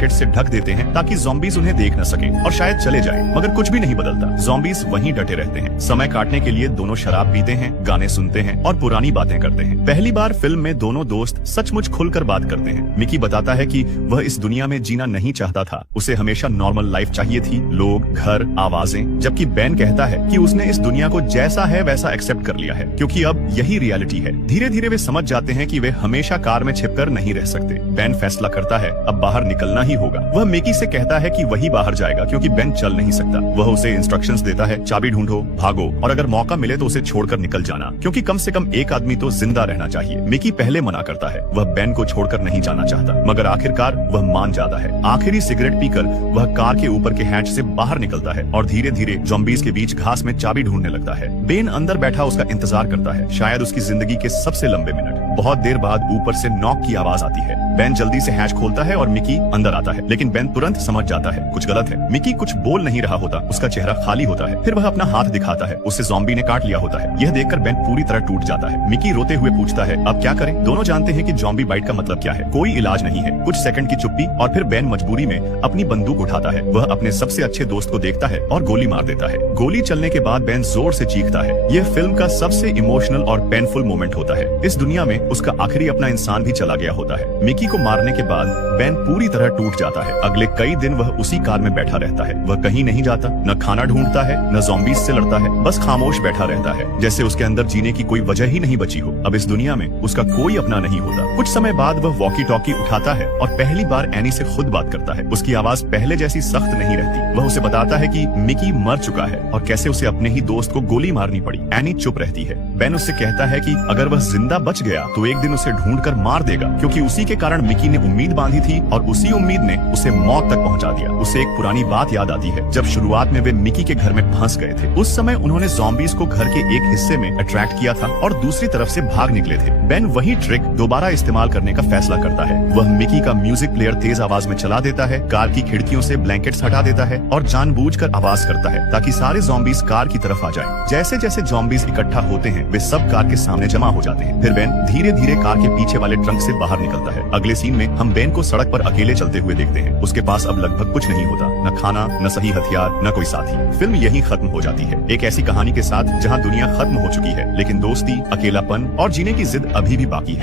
Blanket से ढक देते हैं ताकि ज़ॉम्बीज उन्हें देख न सकें और शायद चले जाएं। मगर कुछ भी नहीं बदलता, ज़ॉम्बीज वहीं डटे रहते हैं। समय काटने के लिए दोनों शराब पीते हैं, गाने सुनते हैं और पुरानी बातें करते हैं। पहली बार फिल्म में दोनों दोस्त सचमुच खुलकर बात करते हैं। मिकी बताता है कि वह इस दुनिया में जीना नहीं चाहता था, उसे हमेशा नॉर्मल लाइफ चाहिए थी, लोग, घर, आवाजें। जबकि बेन कहता है कि उसने इस दुनिया को जैसा है वैसा एक्सेप्ट कर लिया है, क्योंकि अब यही रियलिटी है। धीरे धीरे वे समझ जाते हैं कि वे हमेशा कार में छिपकर नहीं रह सकते। बेन फैसला करता है अब बाहर निकलना ही होगा। वह मिकी से कहता है कि वही बाहर जाएगा क्योंकि बेन चल नहीं सकता। वह उसे इंस्ट्रक्शंस देता है, चाबी ढूंढो, भागो और अगर मौका मिले तो उसे छोड़कर निकल जाना, क्योंकि कम से कम एक आदमी तो जिंदा रहना चाहिए। मिकी पहले मना करता है, वह बेन को छोड़कर नहीं जाना चाहता, मगर आखिरकार वह मान जाता है। आखिरी सिगरेट पीकर वह कार के ऊपर के हैच से बाहर निकलता है और धीरे धीरे ज़ॉम्बीज के बीच घास में चाबी ढूंढने लगता है। बेन अंदर बैठा उसका इंतजार करता है, शायद उसकी जिंदगी के सबसे लंबे मिनट। बहुत देर बाद ऊपर से नॉक की आवाज आती है। बेन जल्दी से हैच खोलता है और मिकी अंदर आता है, लेकिन बेन तुरंत समझ जाता है कुछ गलत है। मिकी कुछ बोल नहीं रहा होता, उसका चेहरा खाली होता है। फिर वह अपना हाथ दिखाता है, उसे ज़ॉम्बी ने काट लिया होता है। यह देखकर बेन पूरी तरह टूट जाता है। मिकी रोते हुए पूछता है अब क्या करें। दोनों जानते हैं कि ज़ॉम्बी बाइट का मतलब क्या है, कोई इलाज नहीं है। कुछ सेकंड की चुप्पी और फिर बेन मजबूरी में अपनी बंदूक उठाता है। वह अपने सबसे अच्छे दोस्त को देखता है और गोली मार देता है। गोली चलने के बाद बेन जोर से चीखता है। यह फिल्म का सबसे इमोशनल और पेनफुल मोमेंट होता है। इस दुनिया में उसका आखिरी अपना इंसान भी चला गया होता है। मिकी को मारने के बाद बेन पूरी तरह टूट जाता है। अगले कई दिन वह उसी कार में बैठा रहता है। वह कहीं नहीं जाता, न खाना ढूंढता है, न ज़ॉम्बीज से लड़ता है, बस खामोश बैठा रहता है, जैसे उसके अंदर जीने की कोई वजह ही नहीं बची हो। अब इस दुनिया में उसका कोई अपना नहीं होता। कुछ समय बाद वह वॉकी टॉकी उठाता है और पहली बार एनी से खुद बात करता है। उसकी आवाज पहले जैसी सख्त नहीं रहती। वह उसे बताता है कि मिकी मर चुका है और कैसे उसे अपने ही दोस्त को गोली मारनी पड़ी। एनी चुप रहती है। बेन उससे कहता है कि अगर वह जिंदा बच गया तो एक दिन उसे ढूंढकर मार देगा, क्योंकि उसी के कारण मिकी ने उम्मीद बांधी थी और उसी उम्मीद ने उसे मौत तक पहुंचा दिया। उसे एक पुरानी बात याद आती है, जब शुरुआत में वे मिकी के घर में फंस गए थे। उस समय उन्होंने ज़ॉम्बीज को घर के एक हिस्से में अट्रैक्ट किया था और दूसरी तरफ से भाग निकले थे। बेन वही ट्रिक दोबारा इस्तेमाल करने का फैसला करता है। वह मिकी का म्यूजिक प्लेयर तेज आवाज में चला देता है, कार की खिड़कियों से ब्लैंकेट्स हटा देता है और जानबूझकर आवाज करता है ताकि सारे ज़ॉम्बीज कार की तरफ आ जाएं। जैसे जैसे ज़ॉम्बीज इकट्ठा होते हैं वे सब कार के सामने जमा हो जाते हैं। फिर बेन धीरे धीरे कार के पीछे वाले ट्रंक से बाहर निकलता है। अगले सीन में हम बेन को सड़क पर अकेले चलते हुए देखते हैं। उसके पास अब लगभग कुछ नहीं होता, न खाना, न सही हथियार, न कोई साथी। फिल्म यहीं खत्म हो जाती है, एक ऐसी कहानी के साथ जहां दुनिया खत्म हो चुकी है, लेकिन दोस्ती, अकेलापन और जीने की जिद अभी भी बाकी है।